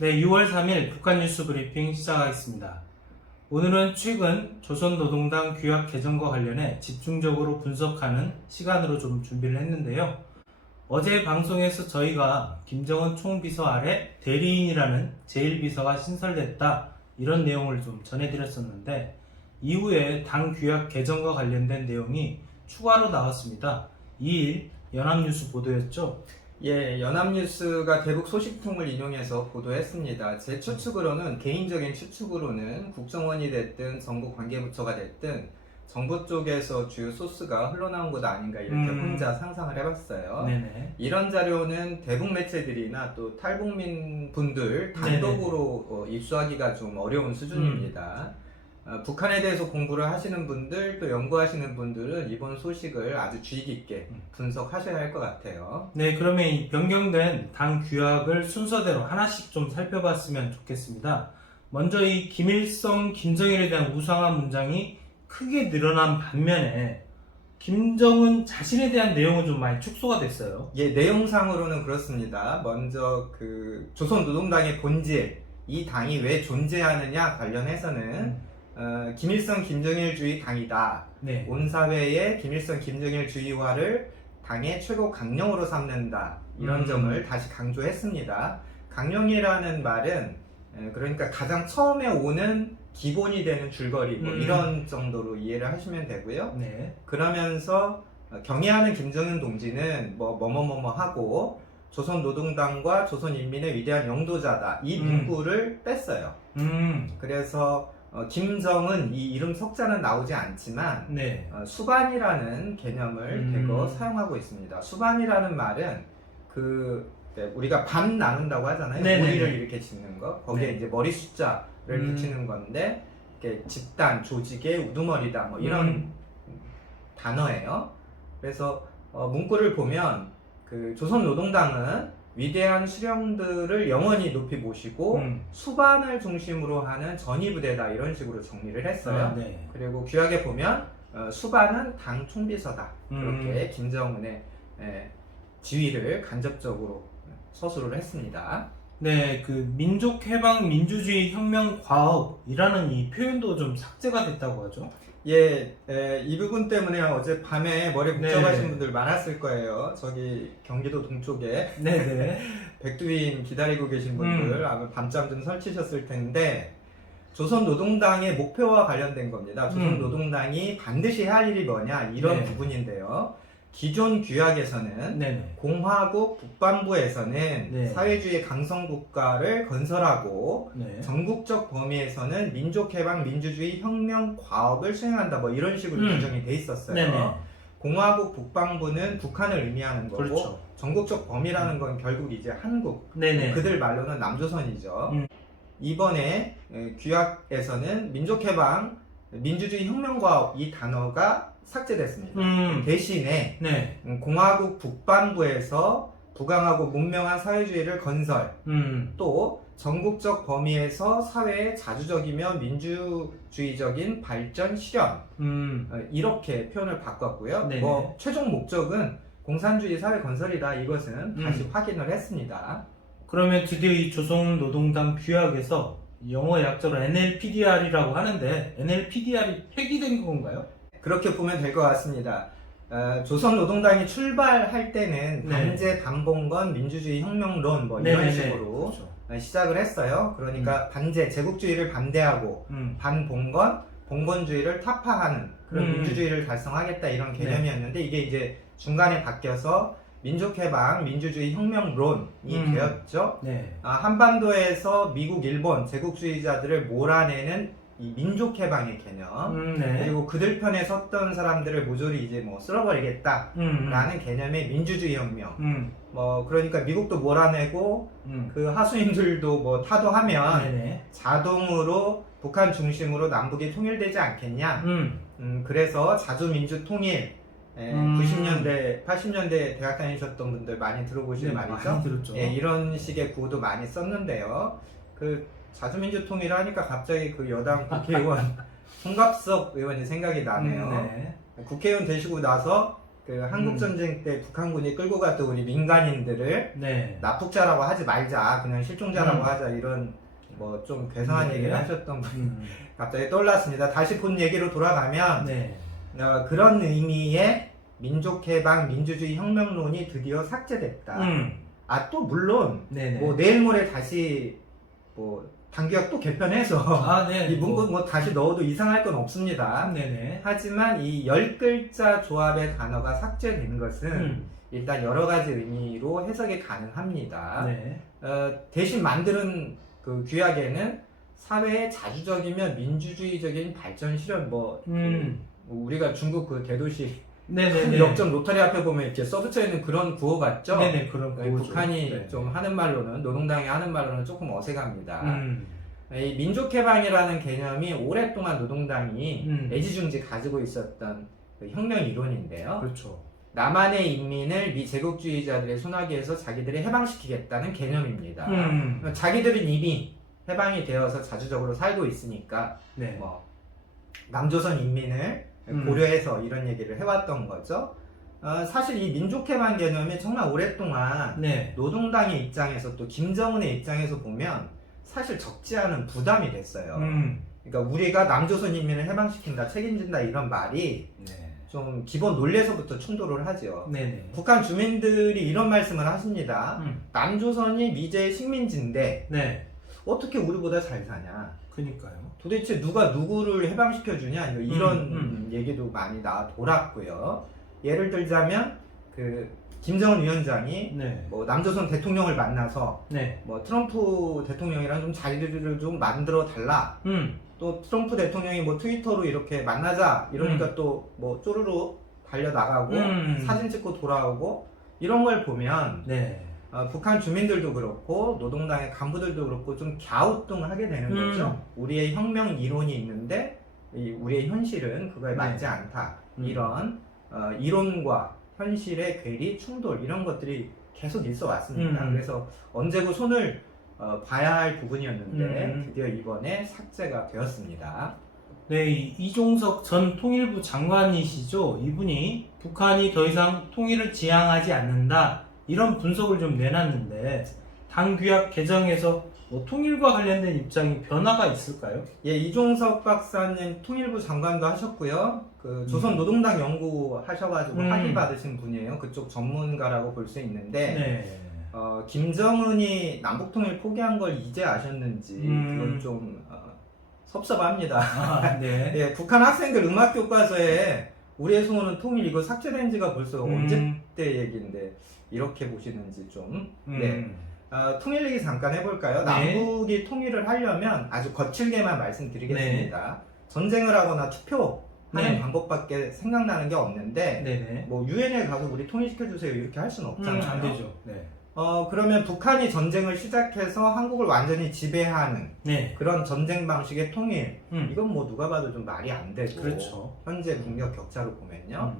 네, 6월 3일 북한 뉴스 브리핑 시작하겠습니다. 오늘은 최근 조선노동당 규약 개정과 관련해 집중적으로 분석하는 시간으로 좀 준비를 했는데요. 어제 방송에서 저희가 김정은 총비서 아래 대리인이라는 제1비서가 신설됐다 이런 내용을 좀 전해드렸었는데 이후에 당 규약 개정과 관련된 내용이 추가로 나왔습니다. 2일 연합뉴스 보도였죠. 예, 연합뉴스가 대북 소식통을 인용해서 보도했습니다. 제 추측으로는, 개인적인 추측으로는 국정원이 됐든 정부 관계부처가 됐든 정부 쪽에서 주요 소스가 흘러나온 것 아닌가 이렇게 혼자 상상을 해봤어요. 네네. 이런 자료는 대북 매체들이나 또 탈북민 분들 단독으로 입수하기가 좀 어려운 수준입니다. 북한에 대해서 공부를 하시는 분들 또 연구하시는 분들은 이번 소식을 아주 주의 깊게 분석하셔야 할 것 같아요. 네, 그러면 이 변경된 당 규약을 순서대로 하나씩 좀 살펴봤으면 좋겠습니다. 먼저 이 김일성, 김정일에 대한 우상한 문장이 크게 늘어난 반면에 김정은 자신에 대한 내용은 좀 많이 축소가 됐어요. 예, 내용상으로는 그렇습니다. 먼저 그 조선노동당의 본질, 이 당이 왜 존재하느냐 관련해서는 김일성 김정일주의 당이다. 네. 온 사회의 김일성 김정일주의화를 당의 최고 강령으로 삼는다. 이런 점을 다시 강조했습니다. 강령이라는 말은 그러니까 가장 처음에 오는 기본이 되는 줄거리 뭐 이런 정도로 이해를 하시면 되고요. 네. 그러면서 경애하는 김정은 동지는 뭐뭐뭐뭐 하고 조선노동당과 조선인민의 위대한 영도자다. 이 문구를 뺐어요. 그래서 김정은 이 이름 석자는 나오지 않지만 네. 수반이라는 개념을 대거 사용하고 있습니다. 수반이라는 말은 우리가 반 나눈다고 하잖아요. 네네네. 무리를 이렇게 짓는 거. 거기에 네. 이제 머리 숫자를 붙이는 건데 이렇게 집단, 조직의 우두머리다 뭐 이런 단어예요. 그래서 문구를 보면 그 조선노동당은 위대한 수령들을 영원히 높이 모시고 수반을 중심으로 하는 전위부대다 이런 식으로 정리를 했어요. 네. 그리고 규약에 보면 수반은 당 총비서다. 그렇게 김정은의 지위를 간접적으로 서술을 했습니다. 네, 그 민족해방 민주주의 혁명 과업이라는 이 표현도 좀 삭제가 됐다고 하죠. 예, 이 부분 때문에 어제 밤에 머리 복잡하신 네. 분들 많았을 거예요. 저기 경기도 동쪽에 네네. 백두인 기다리고 계신 분들 아마 밤잠 좀 설치셨을 텐데 조선노동당의 목표와 관련된 겁니다. 조선노동당이 반드시 해야 할 일이 뭐냐 이런 네. 부분인데요. 기존 규약에서는 네네. 공화국 북반부에서는 네. 사회주의 강성국가를 건설하고 네. 전국적 범위에서는 민족해방 민주주의 혁명 과업을 수행한다 뭐 이런 식으로 규정이 돼 있었어요. 네네. 공화국 북반부는 북한을 의미하는 거고 그렇죠. 전국적 범위라는 건 결국 이제 한국, 네네. 그들 말로는 남조선이죠. 이번에 규약에서는 민족해방 민주주의 혁명과업 이 단어가 삭제됐습니다. 대신에 네. 공화국 북반부에서 부강하고 문명한 사회주의를 건설, 또 전국적 범위에서 사회의 자주적이며 민주주의적인 발전 실현, 이렇게 표현을 바꿨고요. 네네. 뭐 최종 목적은 공산주의 사회 건설이다. 이것은 다시 확인을 했습니다. 그러면 드디어 이 조선노동당 규약에서 영어 약자로 NLPDR이라고 하는데 NLPDR이 폐기된 건가요? 그렇게 보면 될 것 같습니다. 조선노동당이 출발할 때는 네. 반제 반봉건 민주주의 혁명론 뭐 이런 네네네. 식으로 그렇죠. 시작을 했어요. 그러니까 반제 제국주의를 반대하고 반봉건 봉건주의를 타파하는 그런 민주주의를 달성하겠다 이런 개념이었는데 이게 이제 중간에 바뀌어서 민족해방 민주주의 혁명론이 되었죠. 네. 한반도에서 미국, 일본 제국주의자들을 몰아내는 이 민족해방의 개념 네. 그리고 그들 편에 섰던 사람들을 모조리 이제 뭐 쓸어버리겠다라는 개념의 민주주의 혁명. 뭐 그러니까 미국도 몰아내고 그 하수인들도 뭐 타도하면 네네. 자동으로 북한 중심으로 남북이 통일되지 않겠냐. 그래서 자주민주 통일 90년대, 80년대 대학 다니셨던 분들 많이 들어보신 네, 말이죠. 많이 들었죠. 예, 이런 식의 구호도 많이 썼는데요. 그 자주민주 통일을 하니까 갑자기 그 여당 국회의원 송갑석 의원이 생각이 나네요. 네. 국회의원 되시고 나서 그 한국전쟁 때 북한군이 끌고 갔던 우리 민간인들을 네. 납북자라고 하지 말자, 그냥 실종자라고 음. 하자, 이런 뭐 좀 괴상한 네. 얘기를 하셨던 분 음. 갑자기 떠올랐습니다. 다시 본 얘기로 돌아가면 네. 그런 의미의 민족해방, 민주주의 혁명론이 드디어 삭제됐다. 또 물론 네네. 뭐 내일 모레 다시 뭐 당규약 또 개편해서 아, 네. 이 문구 뭐 다시 넣어도 이상할 건 없습니다. 네네. 하지만 이 10글자 조합의 단어가 삭제된 것은 일단 여러 가지 의미로 해석이 가능합니다. 네. 대신 만드는 그 규약에는 사회의 자주적이며 민주주의적인 발전 실현 우리가 중국 그 대도시 네네네. 역전 로터리 앞에 보면 이렇게 써붙여 있는 그런 구호 같죠? 네네, 그런 구호죠. 북한이 네. 좀 하는 말로는, 노동당이 하는 말로는 조금 어색합니다. 이 민족해방이라는 개념이 오랫동안 노동당이 애지중지 가지고 있었던 그 혁명 이론인데요. 그렇죠. 남한의 인민을 미제국주의자들의 손아귀에서 자기들이 해방시키겠다는 개념입니다. 자기들은 이미 해방이 되어서 자주적으로 살고 있으니까 네. 뭐 남조선 인민을 고려해서 이런 얘기를 해왔던 거죠. 사실 이 민족해방 개념이 정말 오랫동안 네. 노동당의 입장에서 또 김정은의 입장에서 보면 사실 적지 않은 부담이 됐어요. 그러니까 우리가 남조선 인민을 해방시킨다, 책임진다 이런 말이 네. 좀 기본 논리에서부터 충돌을 하죠. 네네. 북한 주민들이 이런 말씀을 하십니다. 남조선이 미제의 식민지인데 네. 어떻게 우리보다 잘 사냐? 그니까요. 도대체 누가 누구를 해방시켜주냐? 이런 얘기도 많이 돌았고요. 예를 들자면 그 김정은 위원장이 네. 뭐 남조선 대통령을 만나서 네. 뭐 트럼프 대통령이랑 좀 자리를 좀 만들어 달라. 또 트럼프 대통령이 뭐 트위터로 이렇게 만나자 이러니까 또 뭐 쪼르르 달려 나가고 사진 찍고 돌아오고 이런 걸 보면 네. 북한 주민들도 그렇고 노동당의 간부들도 그렇고 좀 갸우뚱하게 되는 거죠. 우리의 혁명 이론이 있는데 우리의 현실은 그거에 맞지 않다. 이런 이론과 현실의 괴리, 충돌 이런 것들이 계속 있어 왔습니다. 그래서 언제고 손을 봐야 할 부분이었는데 드디어 이번에 삭제가 되었습니다. 네, 이종석 전 통일부 장관이시죠. 이분이 북한이 더 이상 통일을 지향하지 않는다 이런 분석을 좀 내놨는데 당 규약 개정에서 뭐 통일과 관련된 입장이 변화가 있을까요? 예, 이종석 박사님 통일부 장관도 하셨고요. 그 조선노동당 연구하셔가지고 학위 받으신 분이에요. 그쪽 전문가라고 볼 수 있는데 네. 김정은이 남북통일 포기한 걸 이제 아셨는지 그건 좀 섭섭합니다. 아, 네. 예, 북한 학생들 음악 교과서에 우리의 소원은 통일 이거 삭제된 지가 벌써 언제 때 얘기인데 이렇게 보시는지 좀. 네. 통일 얘기 잠깐 해볼까요? 네. 남북이 통일을 하려면 아주 거칠게만 말씀드리겠습니다. 전쟁을 하거나 투표하는 네. 방법밖에 생각나는 게 없는데 네네. 뭐 유엔에 가서 우리 통일시켜주세요 이렇게 할 수는 없잖아요. 안 되죠. 네. 그러면 북한이 전쟁을 시작해서 한국을 완전히 지배하는 네. 그런 전쟁 방식의 통일 이건 뭐 누가 봐도 좀 말이 안 되고 그렇죠. 현재 국력 격차로 보면요.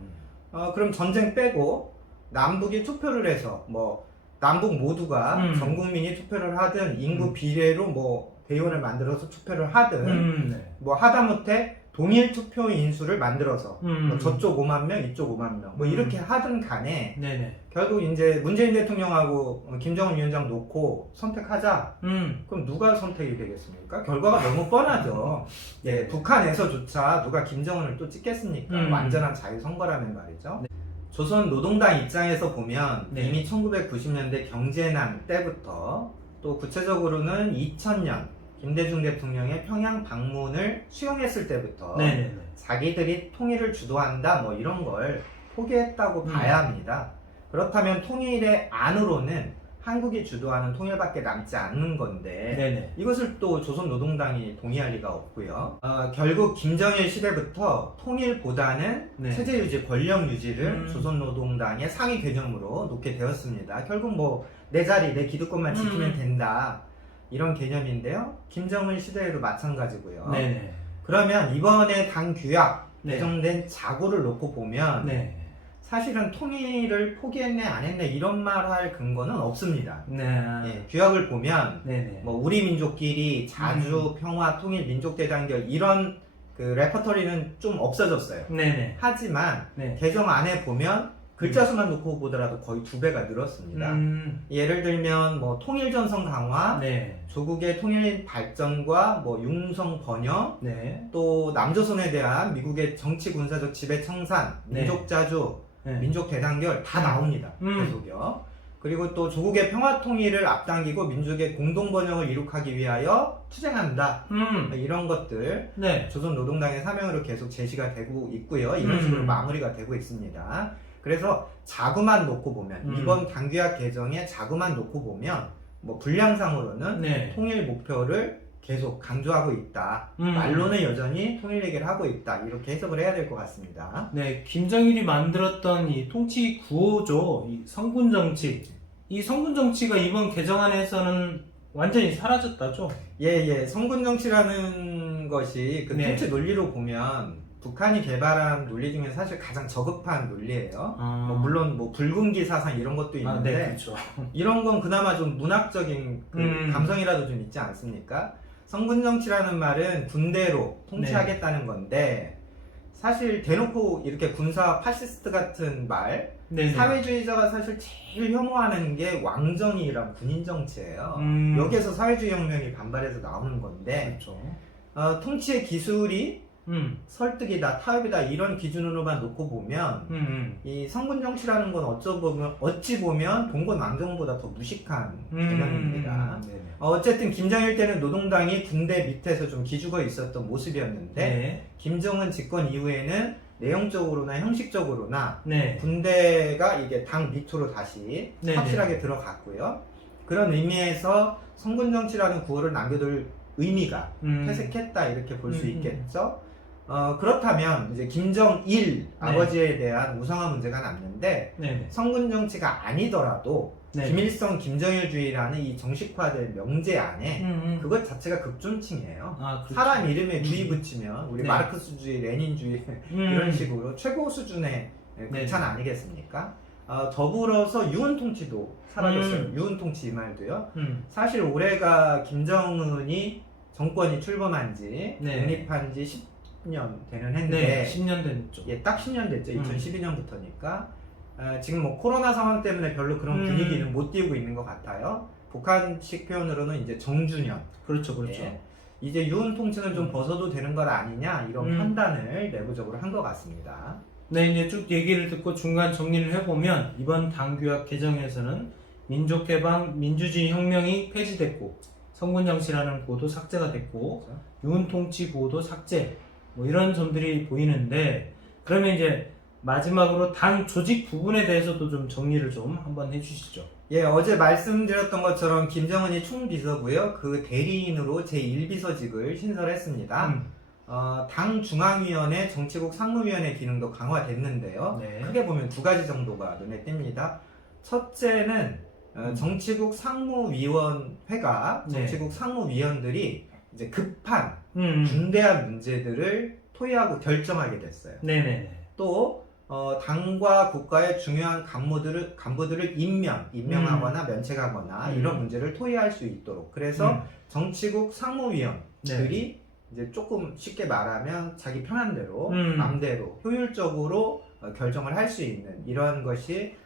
그럼 전쟁 빼고 남북이 투표를 해서 뭐 남북 모두가 전 국민이 투표를 하든 인구 비례로 뭐 대의원을 만들어서 투표를 하든 네. 뭐 하다못해 동일 투표 인수를 만들어서 뭐 저쪽 5만 명 이쪽 5만 명 뭐 이렇게 하든 간에 네네. 결국 이제 문재인 대통령하고 김정은 위원장 놓고 선택하자. 그럼 누가 선택이 되겠습니까? 결과가 너무 뻔하죠. 예, 북한에서조차 누가 김정은을 또 찍겠습니까? 완전한 자유선거라는 말이죠. 네. 조선 노동당 입장에서 보면 네. 이미 1990년대 경제난 때부터 또 구체적으로는 2000년 김대중 대통령의 평양 방문을 수용했을 때부터 네네네. 자기들이 통일을 주도한다 뭐 이런 걸 포기했다고 봐야 합니다. 그렇다면 통일의 안으로는 한국이 주도하는 통일밖에 남지 않는 건데 네네. 이것을 또 조선노동당이 동의할 리가 없고요. 결국 김정일 시대부터 통일보다는 네. 체제 유지, 권력 유지를 조선노동당의 상위 개념으로 놓게 되었습니다. 결국 뭐 내 자리, 내 기득권만 지키면 된다 이런 개념인데요. 김정은 시대에도 마찬가지고요. 네네. 그러면 이번에 당 규약 네. 개정된 자구를 놓고 보면 네. 사실은 통일을 포기했네 안 했네 이런 말 할 근거는 없습니다. 네. 예, 규약을 보면 네네. 뭐 우리 민족끼리 자주 평화 통일 민족 대단결 이런 그 레퍼토리는 좀 없어졌어요. 네네. 하지만 네. 개정 안에 보면 글자 수만 놓고 보더라도 거의 2배가 늘었습니다. 예를 들면 뭐 통일전선 강화, 네. 조국의 통일 발전과 뭐 융성 번영, 네. 또 남조선에 대한 미국의 정치 군사적 지배 청산, 네. 민족자주, 네. 민족 대단결 다 나옵니다. 음. 계속요. 그리고 또 조국의 평화 통일을 앞당기고 민족의 공동 번영을 이룩하기 위하여 투쟁한다. 이런 것들 네. 조선 노동당의 사명으로 계속 제시가 되고 있고요. 이런 식으로 마무리가 되고 있습니다. 그래서 자구만 놓고 보면 이번 당규약 개정의 자구만 놓고 보면 뭐 분량상으로는 네. 통일 목표를 계속 강조하고 있다. 말로는 여전히 통일 얘기를 하고 있다. 이렇게 해석을 해야 될 것 같습니다. 네, 김정일이 만들었던 이 통치 구호죠. 이 성군 정치. 이 성군 정치가 이번 개정안에서는 완전히 사라졌다죠. 예. 성군 정치라는 것이 그 네. 통치 논리로 보면 북한이 개발한 논리 중에 사실 가장 저급한 논리예요. 뭐 물론 뭐 붉은기 사상 이런 것도 있는데 네, 그렇죠. 이런 건 그나마 좀 문학적인 그 감성이라도 좀 있지 않습니까? 성군 정치라는 말은 군대로 통치하겠다는 건데 사실 대놓고 이렇게 군사 파시스트 같은 말, 네네. 사회주의자가 사실 제일 혐오하는 게 왕정이랑 군인 정치예요. 여기에서 사회주의 혁명이 반발해서 나오는 건데 그렇죠. 통치의 기술이 설득이다, 타협이다 이런 기준으로만 놓고 보면 이 성군 정치라는 건 어찌 보면 봉건 왕정보다 더 무식한 개념입니다. 어쨌든 김정일 때는 노동당이 군대 밑에서 좀 기죽어 있었던 모습이었는데 네. 김정은 집권 이후에는 내용적으로나 형식적으로나 네. 군대가 이게 당 밑으로 다시 네, 확실하게 들어갔고요. 그런 의미에서 성군 정치라는 구호를 남겨둘 의미가 퇴색했다 이렇게 볼 수 있겠죠. 그렇다면 이제 김정일 아버지에 대한 우상화 문제가 남는데 네. 성군 정치가 아니더라도 네. 김일성 김정일주의라는 이 정식화된 명제 안에 그것 자체가 극존칭이에요. 그렇죠. 사람 이름에 주의 붙이면 우리 네. 마르크스주의, 레닌주의 이런 식으로 최고 수준의 네. 극찬 아니겠습니까? 더불어서 유은 통치도 사라졌어요. 유은 통치 이 말도요. 사실 올해가 김정은이 정권이 출범한 지 네. 독립한 지 10년 되는 해인데 네. 10년 됐죠. 예, 딱 10년 됐죠. 2012년부터니까 지금 뭐 코로나 상황 때문에 별로 그런 분위기는 못 띄우고 있는 것 같아요. 북한식 표현으로는 이제 정주년. 그렇죠. 예, 이제 유은 통치는 좀 벗어도 되는 것 아니냐 이런 판단을 내부적으로 한 것 같습니다. 네, 이제 쭉 얘기를 듣고 중간 정리를 해보면 이번 당규약 개정에서는 민족해방, 민주주의 혁명이 폐지됐고 성군정치라는 구호도 삭제가 됐고 그렇죠. 유은통치 구호도 삭제 뭐 이런 점들이 보이는데 그러면 이제 마지막으로 당 조직 부분에 대해서도 좀 정리를 좀 한번 해주시죠. 예, 어제 말씀드렸던 것처럼 김정은이 총비서고요. 그 대리인으로 제1비서직을 신설했습니다. 당 중앙위원회, 정치국 상무위원회 기능도 강화됐는데요. 네. 크게 보면 두 가지 정도가 눈에 띕니다. 첫째는 정치국 상무위원회가 네. 정치국 상무위원들이 이제 급한 중대한 문제들을 토의하고 결정하게 됐어요. 네네. 또 당과 국가의 중요한 간부들을 임명하거나 면책하거나 이런 문제를 토의할 수 있도록 그래서 정치국 상무위원들이 이제 조금 쉽게 말하면 자기 편한 대로 마음대로 효율적으로 결정을 할 수 있는 이런 것이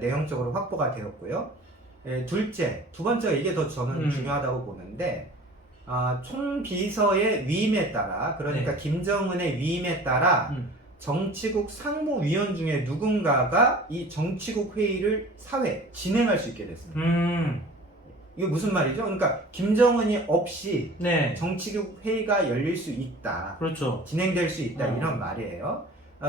내용적으로 확보가 되었고요. 두 번째가 이게 더 저는 중요하다고 보는데 총비서의 위임에 따라 그러니까 김정은의 위임에 따라 정치국 상무위원 중에 누군가가 이 정치국 회의를 진행할 수 있게 됐습니다. 이게 무슨 말이죠? 그러니까 김정은이 없이 네. 정치국 회의가 열릴 수 있다. 그렇죠. 진행될 수 있다. 이런 말이에요.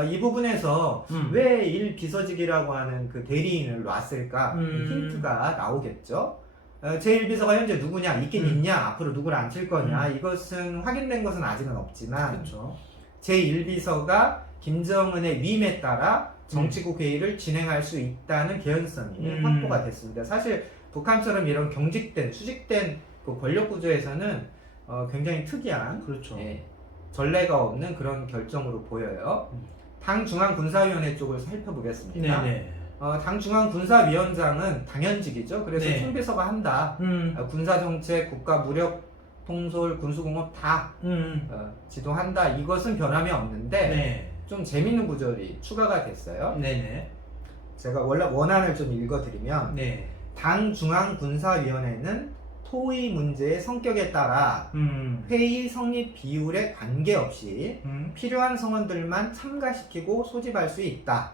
이 부분에서 왜 1비서직이라고 하는 그 대리인을 놨을까? 힌트가 나오겠죠. 제1비서가 현재 누구냐? 있긴 있냐? 앞으로 누구를 앉힐 거냐? 이것은 확인된 것은 아직은 없지만 그렇죠. 제1비서가 김정은의 위임에 따라 정치국 회의를 진행할 수 있다는 개연성이 확보가 됐습니다. 사실 북한처럼 이런 경직된, 수직된 그 권력 구조에서는 굉장히 특이한 그렇죠. 전례가 없는 그런 결정으로 보여요. 당 중앙군사위원회 쪽을 살펴보겠습니다. 네네. 당 중앙군사위원장은 당연직이죠. 그래서 네. 총비서가 한다. 군사정책, 국가무력, 통솔, 군수공업 다 지도한다. 이것은 변함이 없는데 네. 좀 재밌는 구절이 추가가 됐어요. 네네. 제가 원안을 좀 읽어드리면 네. 당 중앙군사위원회는 토의 문제의 성격에 따라 회의 성립 비율에 관계없이 필요한 성원들만 참가시키고 소집할 수 있다.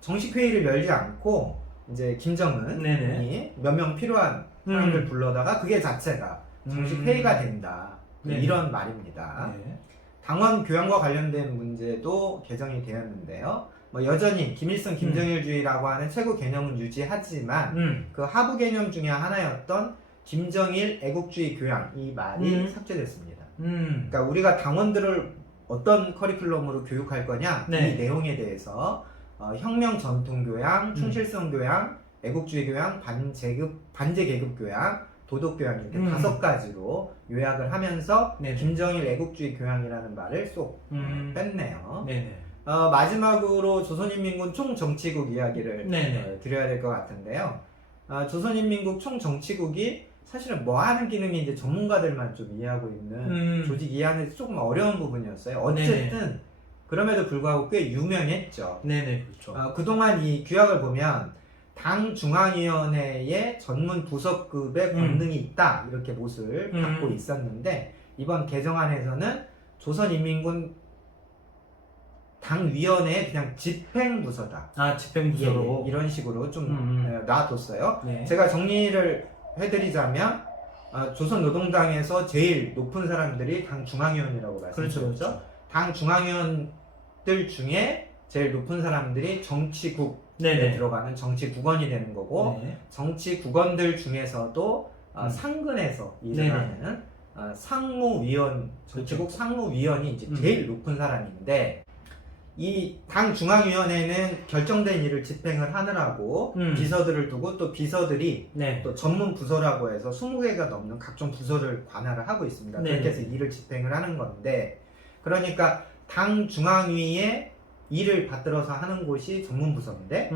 정식 회의를 열지 않고 이제 김정은이 네네. 몇 명 필요한 사람들 불러다가 그게 자체가 정식 회의가 된다. 네네. 이런 말입니다. 네. 당원 교양과 관련된 문제도 개정이 되었는데요. 뭐 여전히 김일성 김정일주의라고 하는 최고 개념은 유지하지만 그 하부 개념 중에 하나였던 김정일 애국주의 교양 이 말이 삭제됐습니다. 그러니까 우리가 당원들을 어떤 커리큘럼으로 교육할 거냐 네. 이 내용에 대해서 혁명 전통 교양, 충실성 교양, 애국주의 교양, 반제 계급 교양, 도덕 교양 이렇게 5가지로 요약을 하면서 네네. 김정일 애국주의 교양이라는 말을 쏙 뺐네요. 네네. 마지막으로 조선인민군 총정치국 이야기를 네네. 드려야 될 것 같은데요. 조선인민국 총정치국이 사실은 뭐 하는 기능인지 전문가들만 좀 이해하고 있는 조직 이해하는 조금 어려운 부분이었어요. 어쨌든 네네. 그럼에도 불구하고 꽤 유명했죠. 네네. 그렇죠. 그동안 이 규약을 보면 당 중앙위원회의 전문 부서급의 권능이 있다 이렇게 못을 갖고 있었는데 이번 개정안에서는 조선인민군 당위원회의 그냥 집행부서다. 아, 집행부서로. 예, 이런 식으로 좀 놔뒀어요. 네. 제가 정리를 해드리자면 조선노동당에서 제일 높은 사람들이 당 중앙위원이라고 말씀드렸죠. 그렇죠. 당 중앙위원들 중에 제일 높은 사람들이 정치국에 네네. 들어가는 정치국원이 되는 거고 네. 정치국원들 중에서도 상근에서 일을 네네. 하는 상무위원, 정치국 상무위원이 이제 제일 높은 사람인데 이 당 중앙위원회는 결정된 일을 집행을 하느라고 비서들을 두고 또 비서들이 네. 또 전문 부서라고 해서 20개가 넘는 각종 부서를 관할을 하고 있습니다. 네. 그렇게 해서 일을 집행을 하는 건데 그러니까 당 중앙위의 일을 받들어서 하는 곳이 전문 부서인데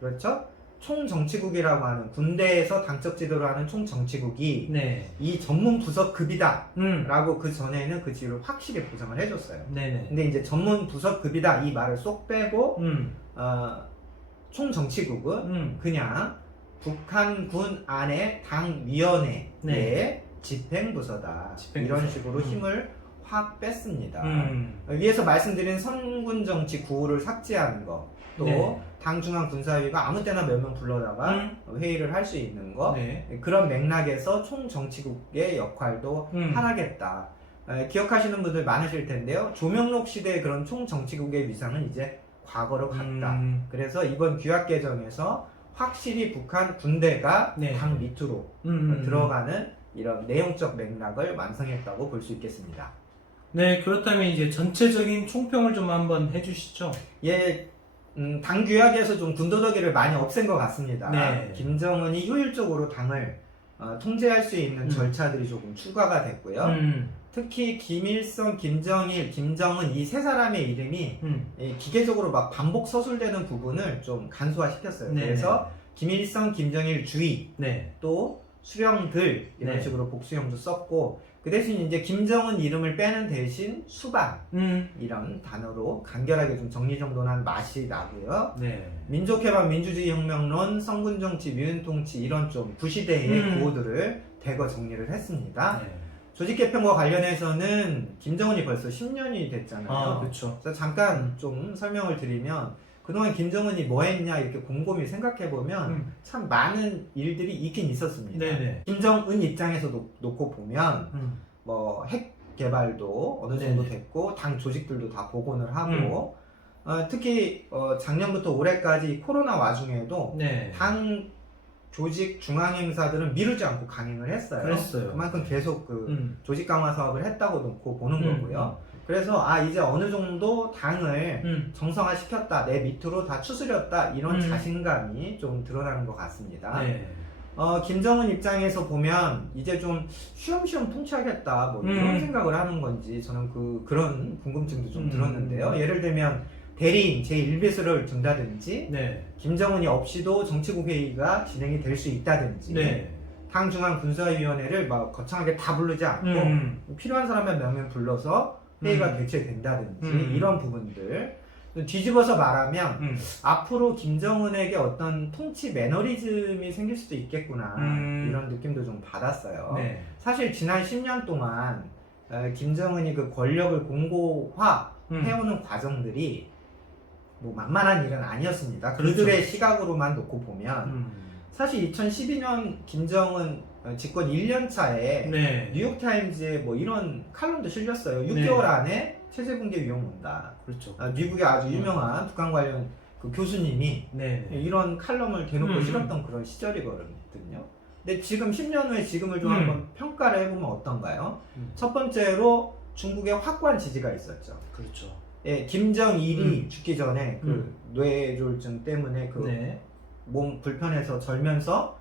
그렇죠? 총정치국이라고 하는 군대에서 당적 지도를 하는 총정치국이 네. 이 전문 부서급이다 라고 그 전에는 그 지위를 확실히 보장을 해줬어요. 네네. 근데 이제 전문 부서급이다 이 말을 쏙 빼고 총정치국은 그냥 북한군 안에 당위원회의 네. 집행부서다. 집행부서. 이런 식으로 힘을 확 뺐습니다. 위에서 말씀드린 선군정치 구호를 삭제하는 거, 또 네. 당중앙군사위가 아무 때나 몇 명 불러다가 회의를 할 수 있는 거, 네. 그런 맥락에서 총정치국의 역할도 하락했다. 기억하시는 분들 많으실 텐데요. 조명록 시대의 그런 총정치국의 위상은 이제 과거로 갔다. 그래서 이번 규약 개정에서 확실히 북한 군대가 네. 당 밑으로 들어가는 이런 내용적 맥락을 완성했다고 볼 수 있겠습니다. 네, 그렇다면 이제 전체적인 총평을 좀 한번 해주시죠. 예, 당 규약에서 좀 군더더기를 많이 없앤 것 같습니다. 네. 김정은이 효율적으로 당을 통제할 수 있는 절차들이 조금 추가가 됐고요. 특히 김일성, 김정일, 김정은 이 세 사람의 이름이 기계적으로 막 반복 서술되는 부분을 좀 간소화시켰어요. 네. 그래서 김일성, 김정일 주의, 네. 또 수령들 이런 네. 식으로 복수형도 썼고 그 대신 이제 김정은 이름을 빼는 대신 수반 이런 단어로 간결하게 좀 정리정돈한 맛이 나고요. 네. 민족해방, 민주주의 혁명론, 성군정치, 미운통치 이런 좀 구시대의 구호들을 대거 정리를 했습니다. 네. 조직개편과 관련해서는 김정은이 벌써 10년이 됐잖아요. 아, 그렇죠. 그래서 잠깐 좀 설명을 드리면 그동안 김정은이 뭐 했냐 이렇게 곰곰이 생각해보면 참 많은 일들이 있긴 있었습니다. 네네. 김정은 입장에서 놓고 보면 뭐 핵 개발도 어느 정도 네네. 됐고 당 조직들도 다 복원을 하고 특히 작년부터 올해까지 코로나 와중에도 네. 당 조직 중앙행사들은 미루지 않고 강행을 했어요. 그랬어요. 그만큼 계속 그 조직 강화 사업을 했다고 놓고 보는 거고요. 그래서 이제 어느 정도 당을 정상화시켰다, 내 밑으로 다 추스렸다 이런 자신감이 좀 드러나는 것 같습니다. 네. 김정은 입장에서 보면 이제 좀 쉬엄쉬엄 통치하겠다 뭐 이런 생각을 하는 건지 저는 그런 궁금증도 좀 들었는데요. 예를 들면 대리인 제1비서를 둔다든지 네. 김정은이 없이도 정치국 회의가 진행이 될 수 있다든지 네. 당 중앙군사위원회를 막 거창하게 다 부르지 않고 필요한 사람만 몇 명 불러서 회의가 개최된다든지 이런 부분들 뒤집어서 말하면 음. 앞으로 김정은에게 어떤 통치 매너리즘이 생길 수도 있겠구나 이런 느낌도 좀 받았어요. 네. 사실 지난 10년 동안 김정은이 그 권력을 공고화해오는 과정들이 뭐 만만한 일은 아니었습니다. 그렇죠. 그들의 시각으로만 놓고 보면 음. 사실 2012년 김정은 집권 1년 차에 네. 뉴욕타임즈에 뭐 이런 칼럼도 실렸어요. 6개월 네. 안에 체제 붕괴 위험 온다. 그렇죠. 미국의 아주 유명한 북한 관련 그 교수님이 네. 이런 칼럼을 대놓고 음. 실었던 그런 시절이거든요. 근데 지금 10년 후에 지금을 좀 음. 한번 평가를 해보면 어떤가요? 음. 첫 번째로 중국의 확고한 지지가 있었죠. 그렇죠. 예, 김정일이 죽기 전에 그 음. 뇌졸중 때문에 그 네. 몸 불편해서 절면서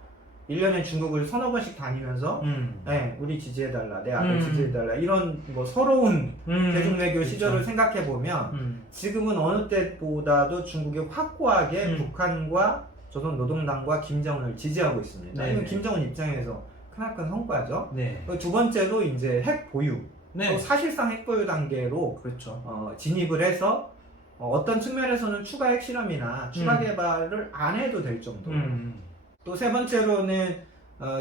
1년에 중국을 서너 번씩 다니면서 예, 우리 지지해달라, 내 아들 지지해달라 이런 뭐 서러운 대중외교 그렇죠. 시절을 생각해보면 지금은 어느 때보다도 중국이 확고하게 북한과 조선노동당과 김정은을 지지하고 있습니다. 네네. 이건 김정은 입장에서 크나큰 성과죠. 네. 두 번째로 이제 핵 보유, 네. 또 사실상 핵 보유 단계로 그렇죠. 진입을 해서 어떤 측면에서는 추가 핵실험이나 추가 개발을 안 해도 될 정도. 또 세 번째로는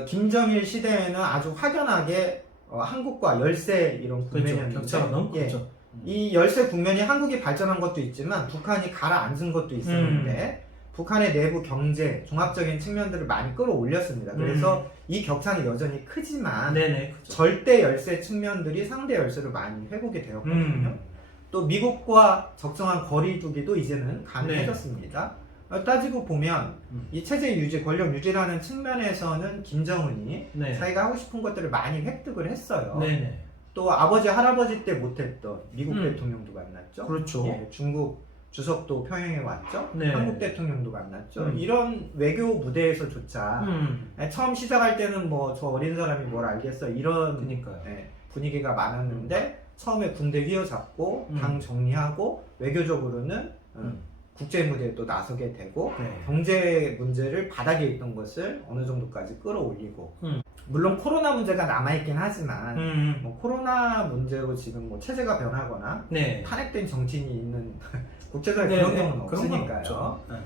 김정일 시대에는 아주 확연하게 한국과 열세 이런 그렇죠. 국면이었는데 격차가 너무 예, 크죠. 이 열세 국면이 한국이 발전한 것도 있지만 북한이 가라앉은 것도 있었는데 북한의 내부 경제, 종합적인 측면들을 많이 끌어올렸습니다. 그래서 이 격차는 여전히 크지만 네네. 그렇죠. 절대 열세 측면들이 상대 열세로 많이 회복이 되었거든요. 또 미국과 적정한 거리두기도 이제는 가능해졌습니다. 따지고 보면 이 체제 유지, 권력 유지라는 측면에서는 김정은이 네. 자기가 하고 싶은 것들을 많이 획득을 했어요. 네네. 또 아버지, 할아버지 때 못했던 미국 음. 대통령도 만났죠. 그렇죠. 예, 중국 주석도 평양에 왔죠. 네. 한국 대통령도 만났죠. 음. 이런 외교 무대에서조차 처음 시작할 때는 뭐 저 어린 사람이 뭘 알겠어 이런 그러니까요. 예, 분위기가 많았는데 처음에 군대 휘어잡고 당 정리하고 외교적으로는 국제 무대에 또 나서게 되고 네. 경제 문제를 바닥에 있던 것을 어느 정도까지 끌어올리고 물론 코로나 문제가 남아있긴 하지만 뭐 코로나 문제로 지금 뭐 체제가 변하거나 네. 탄핵된 정치인이 있는 국제사회 네, 그런 네. 경우는 그런 건 없으니까요. 없죠. 네.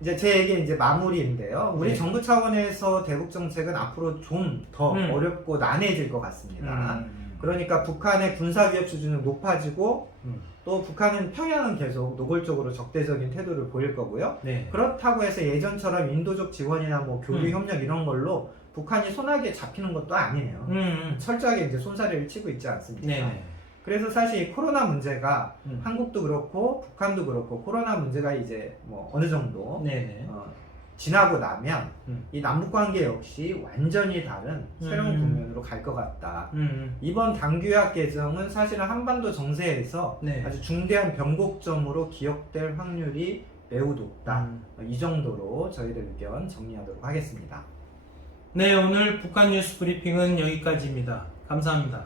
이제 제 얘기 이제 마무리인데요. 우리 네. 정부 차원에서 대북 정책은 앞으로 좀 더 어렵고 난해해질 것 같습니다. 그러니까 북한의 군사 위협 수준은 높아지고 또 북한은 평양은 계속 노골적으로 적대적인 태도를 보일 거고요. 네. 그렇다고 해서 예전처럼 인도적 지원이나 뭐 교류 협력 이런 걸로 북한이 손아귀에 잡히는 것도 아니에요. 철저하게 이제 손사래를 치고 있지 않습니까? 네네. 그래서 사실 이 코로나 문제가 한국도 그렇고 북한도 그렇고 코로나 문제가 이제 뭐 어느 정도 네네. 지나고 나면 이 남북 관계 역시 완전히 다른 새로운 국면으로 갈 것 같다. 이번 당규약 개정은 사실은 한반도 정세에서 네. 아주 중대한 변곡점으로 기억될 확률이 매우 높다. 이 정도로 저희들 의견 정리하도록 하겠습니다. 네, 오늘 북한 뉴스 브리핑은 여기까지입니다. 감사합니다.